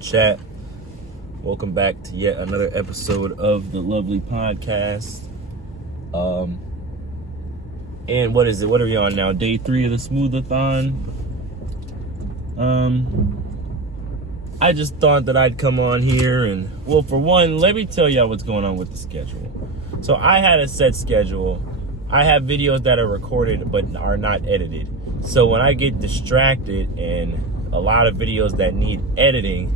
Chat. Welcome back to yet another episode of the lovely podcast. And what is it? What are we on now? Day 3 of the Smoothathon. I just thought that I'd come on here and, well, for one, let me tell y'all what's going on with the schedule. So I had a set schedule. I have videos that are recorded but are not edited. So when I get distracted and a lot of videos that need editing,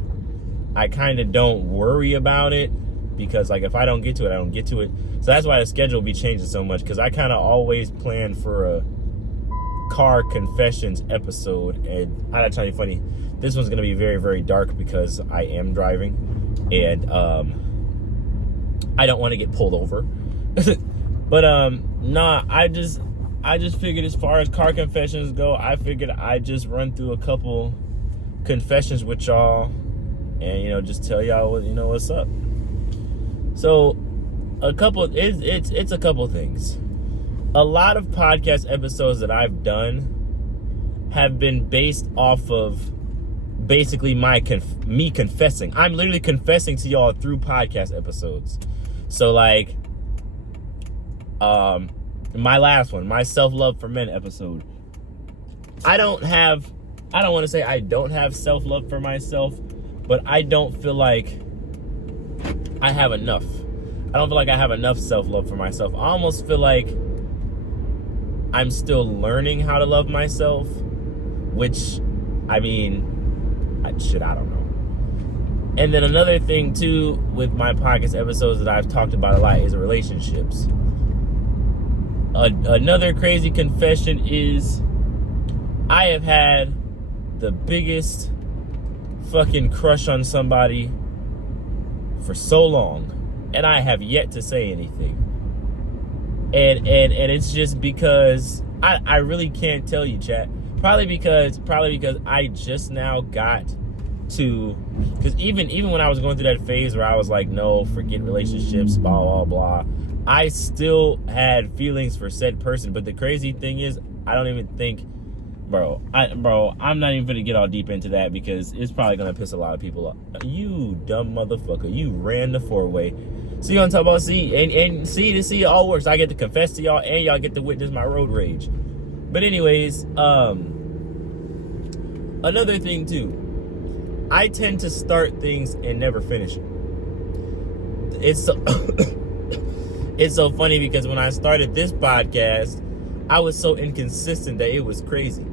I kind of don't worry about it because, like, if I don't get to it, I don't get to it. So that's why the schedule will be changing so much, because I kind of always plan for a car confessions episode. And I'm not trying to be funny. This one's going to be very, very dark because I am driving and I don't want to get pulled over. But nah, I just figured as far as car confessions go, I figured I'd just run through a couple confessions with y'all and, just tell y'all what's up. So it's a couple things. A lot of podcast episodes that I've done have been based off of basically me confessing. I'm literally confessing to y'all through podcast episodes. So, like, my last one, my self-love for men episode. I don't want to say I don't have self-love for myself, but I don't feel like I have enough. I don't feel like I have enough self-love for myself. I almost feel like I'm still learning how to love myself, which, I don't know. And then another thing, too, with my podcast episodes that I've talked about a lot is relationships. Another crazy confession is I have had the biggest fucking crush on somebody for so long, and I have yet to say anything. And it's just because I really can't tell you, chat. Probably because I just now got to, because even when I was going through that phase where I was like, no, forget relationships, blah, blah, blah, I still had feelings for said person. But the crazy thing is, I don't even think, I'm not even gonna get all deep into that because it's probably gonna piss a lot of people off. You dumb motherfucker, you ran the 4-way. So you gonna talk about and see, to see it all works. I get to confess to y'all and y'all get to witness my road rage. But anyways, another thing too, I tend to start things and never finish them. It's so funny because when I started this podcast, I was so inconsistent that it was crazy.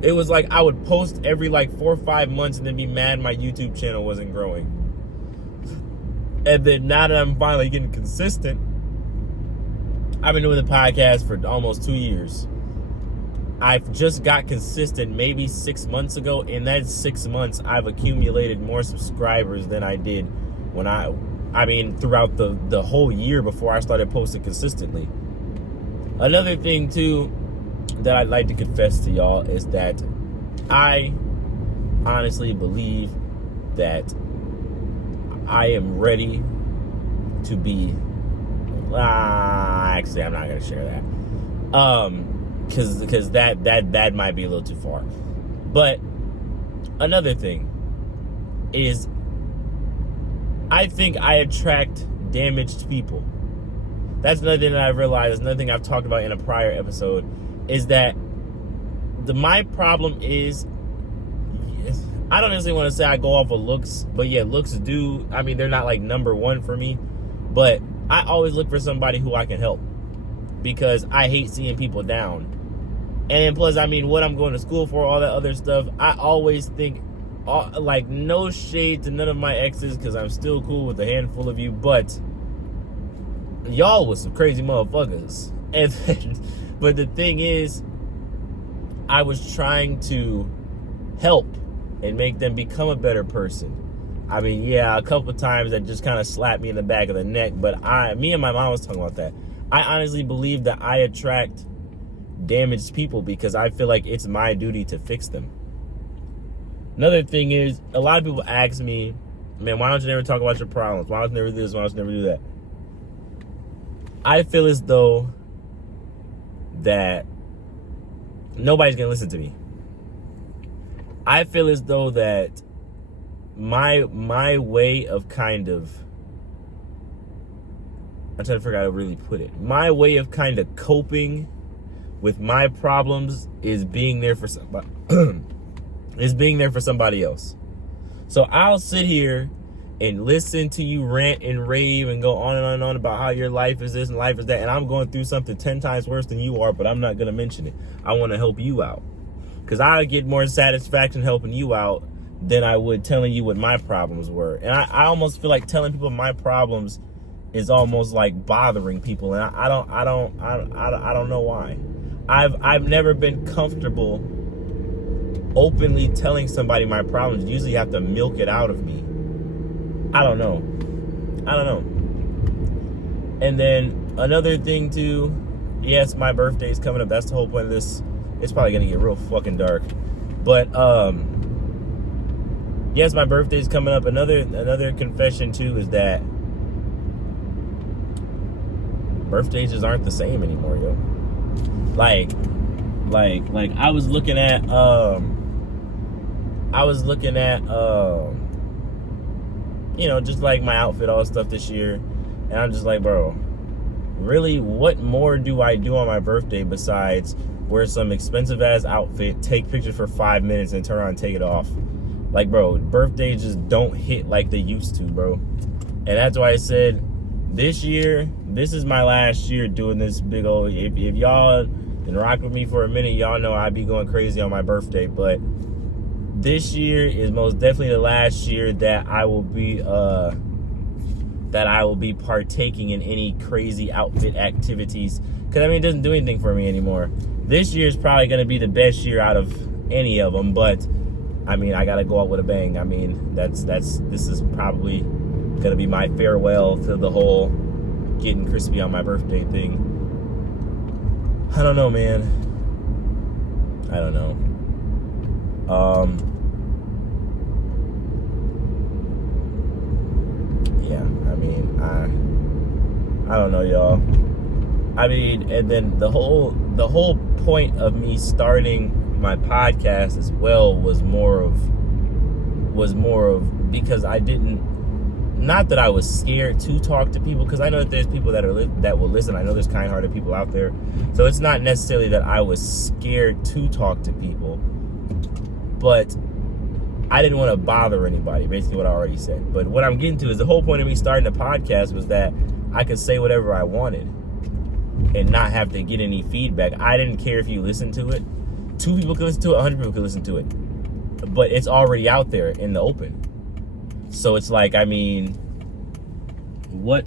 It was like I would post every 4 or 5 months and then be mad my YouTube channel wasn't growing. And then now that I'm finally getting consistent, I've been doing the podcast for almost 2 years. I've just got consistent maybe 6 months ago. In that 6 months, I've accumulated more subscribers than I did when throughout the whole year before I started posting consistently. Another thing, too, that I'd like to confess to y'all is that I honestly believe that I am ready to be... actually, I'm not going to share that. Because that might be a little too far. But another thing is I think I attract damaged people. That's another thing that I've realized, another thing I've talked about in a prior episode, is that my problem is, I don't necessarily want to say I go off of looks, but yeah, looks do, they're not number one for me, but I always look for somebody who I can help because I hate seeing people down. And plus, what I'm going to school for, all that other stuff, I always think, no shade to none of my exes because I'm still cool with a handful of you, but y'all was some crazy motherfuckers. And then, but the thing is, I was trying to help and make them become a better person. A couple of times that just kind of slapped me in the back of the neck, but me and my mom was talking about that. I honestly believe that I attract damaged people because I feel like it's my duty to fix them. Another thing is, a lot of people ask me, man, why don't you never talk about your problems? Why don't you never do this? Why don't you never do that? I feel as though that nobody's gonna listen to me. I feel as though that my way of kind of, I'm trying to figure out how to really put it. My way of kind of coping with my problems is being there for somebody. Is being there for somebody else. So I'll sit here and listen to you rant and rave and go on and on about how your life is this and life is that, and I'm going through something 10 times worse than you are, but I'm not going to mention it. I want to help you out, because I get more satisfaction helping you out than I would telling you what my problems were. And I almost feel like telling people my problems is almost like bothering people, and I don't know why. I've never been comfortable openly telling somebody my problems. Usually you have to milk it out of me. I don't know. And then another thing too, yes, my birthday's coming up. That's the whole point of this. It's probably gonna get real fucking dark. But yes, my birthday's coming up. Another confession too is that birthdays just aren't the same anymore, yo. Like I was looking at just like my outfit, all this stuff this year, and I'm just like, bro, really, what more do I do on my birthday besides wear some expensive ass outfit, take pictures for 5 minutes, and turn around and take it off? Like, bro, birthdays just don't hit like they used to, bro. And that's why I said this year, this is my last year doing this big old, if y'all been rock with me for a minute, y'all know I be going crazy on my birthday. But this year is most definitely the last year that I will be partaking in any crazy outfit activities, because I mean, it doesn't do anything for me anymore. This year is probably going to be the best year out of any of them, but I mean, I gotta go out with a bang. I mean, this is probably gonna be my farewell to the whole getting crispy on my birthday thing. I don't know, man. I don't know. Yeah, I mean, I don't know, y'all. I mean, and then the whole point of me starting my podcast as well was more of because I didn't, not that I was scared to talk to people, because I know that there's people that will listen. I know there's kind-hearted people out there, so it's not necessarily that I was scared to talk to people, but I didn't want to bother anybody, basically what I already said. But what I'm getting to is the whole point of me starting a podcast was that I could say whatever I wanted and not have to get any feedback. I didn't care if you listened to it. 2 people could listen to it, 100 people could listen to it, but it's already out there in the open. So it's like, I mean, what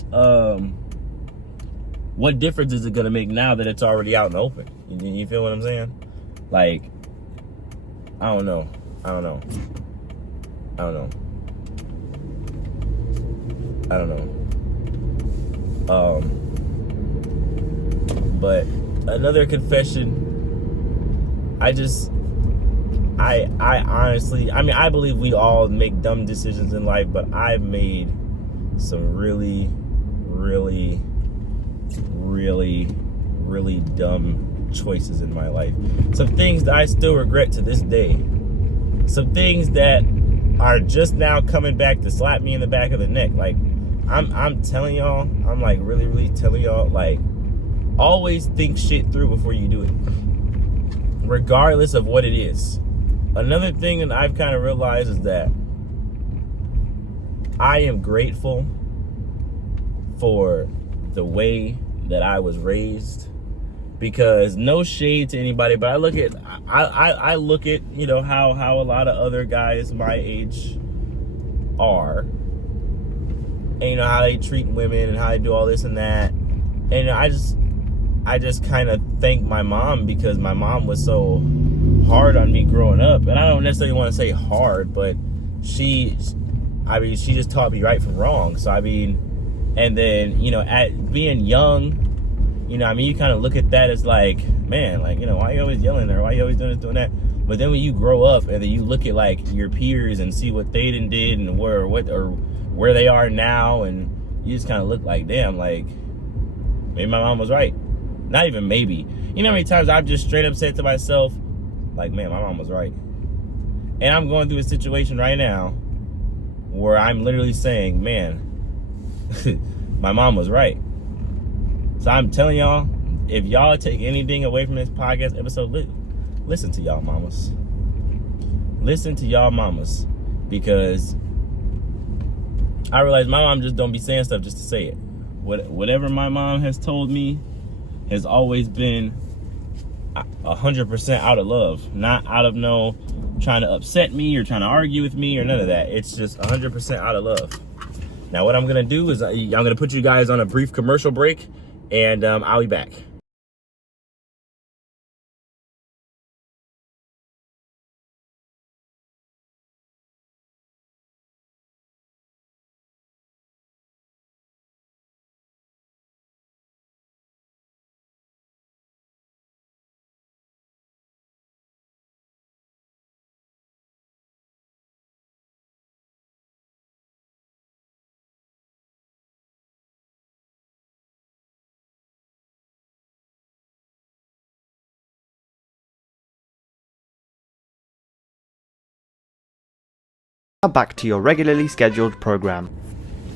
difference is it gonna make now that it's already out in the open? You feel what I'm saying? Like, I don't know. But another confession, I honestly, I mean, I believe we all make dumb decisions in life, but I've made some really, really, really, really dumb choices in my life. Some things that I still regret to this day. Some things that are just now coming back to slap me in the back of the neck. Like, I'm telling y'all, I'm like really, really telling y'all, like, always think shit through before you do it, regardless of what it is. Another thing that I've kind of realized is that I am grateful for the way that I was raised, because no shade to anybody, but I look at you know how a lot of other guys my age are, and you know how they treat women and how they do all this and that, and I just kind of thank my mom, because my mom was so hard on me growing up. And I don't necessarily want to say hard, but she just taught me right from wrong. So I mean, and then, you know, at being young, you know, I mean, you kind of look at that as like, man, like, you know, why are you always yelling there? Why are you always doing this, doing that? But then when you grow up and then you look at like your peers and see what they did and where they are now, and you just kind of look like, damn, like, maybe my mom was right. Not even maybe. You know how many times I've just straight up said to myself, like, man, my mom was right. And I'm going through a situation right now where I'm literally saying, man, my mom was right. So I'm telling y'all, if y'all take anything away from this podcast episode, listen to y'all mamas. Listen to y'all mamas. Because I realize my mom just don't be saying stuff just to say it. Whatever my mom has told me has always been 100% out of love. Not out of no trying to upset me or trying to argue with me or none of that. It's just 100% out of love. Now what I'm going to do is I'm going to put you guys on a brief commercial break, and I'll be back. Now back to your regularly scheduled program.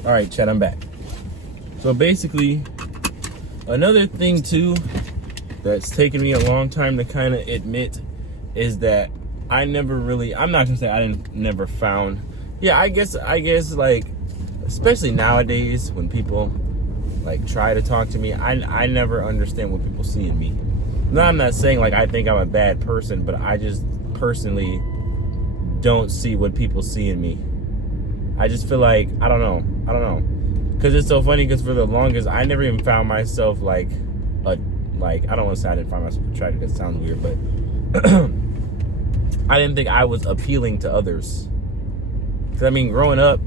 All right, Chad, I'm back. So basically, another thing too that's taken me a long time to kind of admit is that I'm not gonna say never found. Yeah, I guess like, especially nowadays when people like try to talk to me, I never understand what people see in me. No, I'm not saying like I think I'm a bad person, but I just personally don't see what people see in me. I just feel like, I don't know. Because it's so funny, because for the longest, I never even found myself like, I don't want to say I didn't find myself attractive, that sounds weird, but I didn't think I was appealing to others. Because, I mean, growing up,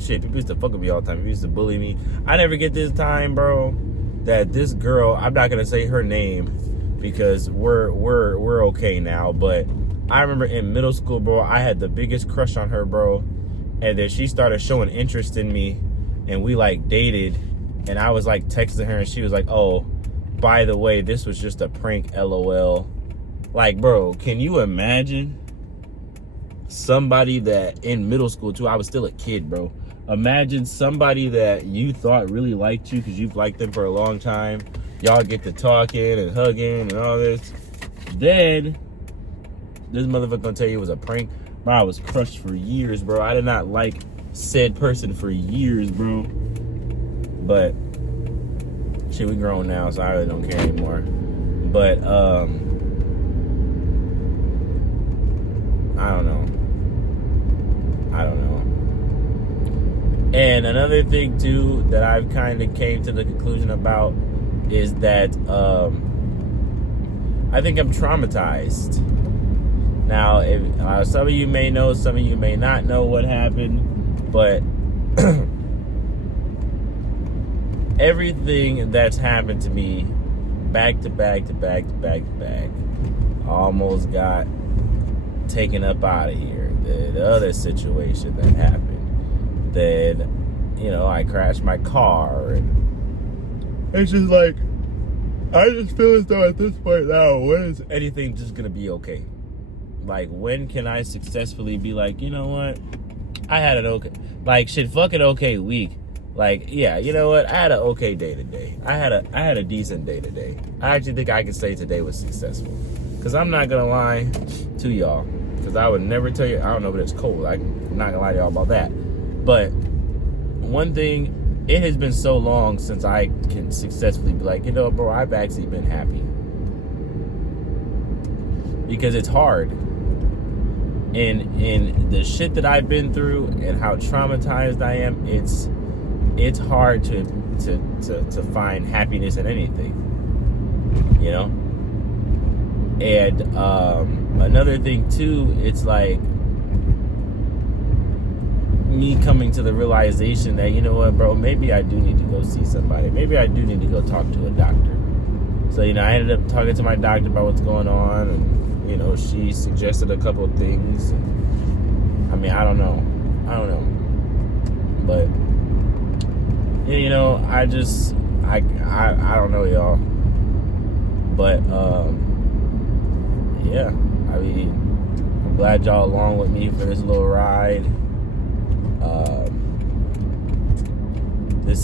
shit, people used to fuck with me all the time. People used to bully me. I never get this time, bro, that this girl, I'm not going to say her name, because we're okay now, but I remember in middle school, bro, I had the biggest crush on her, bro. And then she started showing interest in me, and we like dated, and I was like texting her, and she was like, oh, by the way, this was just a prank, LOL. Like, bro, can you imagine somebody that in middle school too, I was still a kid, bro. Imagine somebody that you thought really liked you because you've liked them for a long time. Y'all get to talking and hugging and all this. Then this motherfucker gonna tell you it was a prank. Bro, I was crushed for years, bro. I did not like said person for years, bro. But shit, we grown now, so I really don't care anymore. But I don't know. And another thing too that I've kind of came to the conclusion about is that I think I'm traumatized. Now, if some of you may know, some of you may not know what happened, but everything that's happened to me back to back almost got taken up out of here. The other situation that happened, then, I crashed my car, and it's just like, I just feel as though at this point now, when is anything just gonna be okay? Like, when can I successfully be like, you know what? I had an okay, like, shit, fucking okay week. Like, yeah, you know what? I had an okay day today. I had a decent day today. I actually think I can say today was successful. Because I'm not going to lie to y'all. Because I would never tell you, I don't know, but it's cold. I'm not going to lie to y'all about that. But one thing, it has been so long since I can successfully be like, bro, I've actually been happy. Because it's hard. In the shit that I've been through and how traumatized I am, it's hard to find happiness in anything, And another thing too, it's like me coming to the realization that, you know what, bro, maybe I do need to go see somebody. Maybe I do need to go talk to a doctor. So, I ended up talking to my doctor about what's going on, and she suggested a couple of things. I don't know. But, I don't know, y'all. But, yeah, I'm glad y'all along with me for this little ride.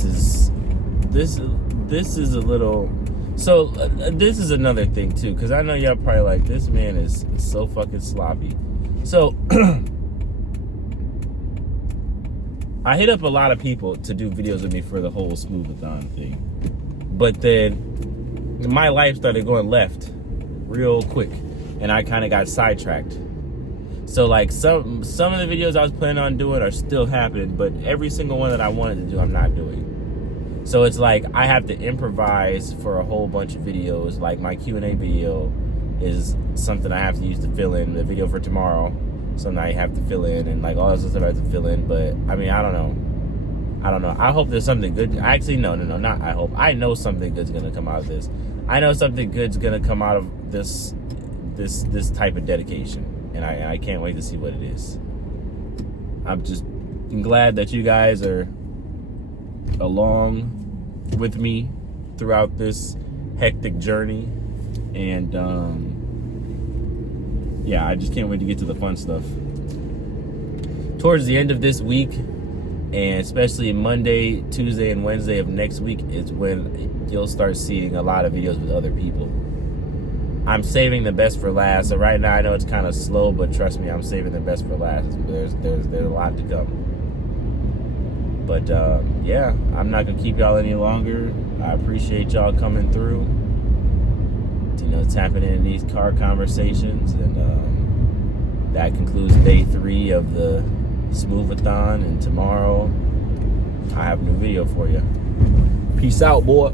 this is a little. So this is another thing too, because I know y'all probably like, this man is so fucking sloppy. So I hit up a lot of people to do videos with me for the whole Smooth-a-thon thing, but then my life started going left real quick, and I kind of got sidetracked. So like some of the videos I was planning on doing are still happening, but every single one that I wanted to do, I'm not doing. So it's like I have to improvise for a whole bunch of videos. Like my Q&A video is something I have to use to fill in. The video for tomorrow, something I have to fill in, and like all this stuff I have to fill in. But I mean, I don't know. I hope there's something good. Actually, no, not I hope. I know something good's gonna come out of this. I know something good's gonna come out of this type of dedication, and I can't wait to see what it is. I'm just glad that you guys are along with me throughout this hectic journey, and yeah, I just can't wait to get to the fun stuff. Towards the end of this week, and especially Monday, Tuesday, and Wednesday of next week is when you'll start seeing a lot of videos with other people. I'm saving the best for last. So right now I know it's kind of slow, but trust me, I'm saving the best for last. There's a lot to come. But yeah, I'm not gonna keep y'all any longer. I appreciate y'all coming through, tapping into these car conversations, and that concludes day 3 of the Smooth-a-thon. And tomorrow I have a new video for you. Peace out, boy.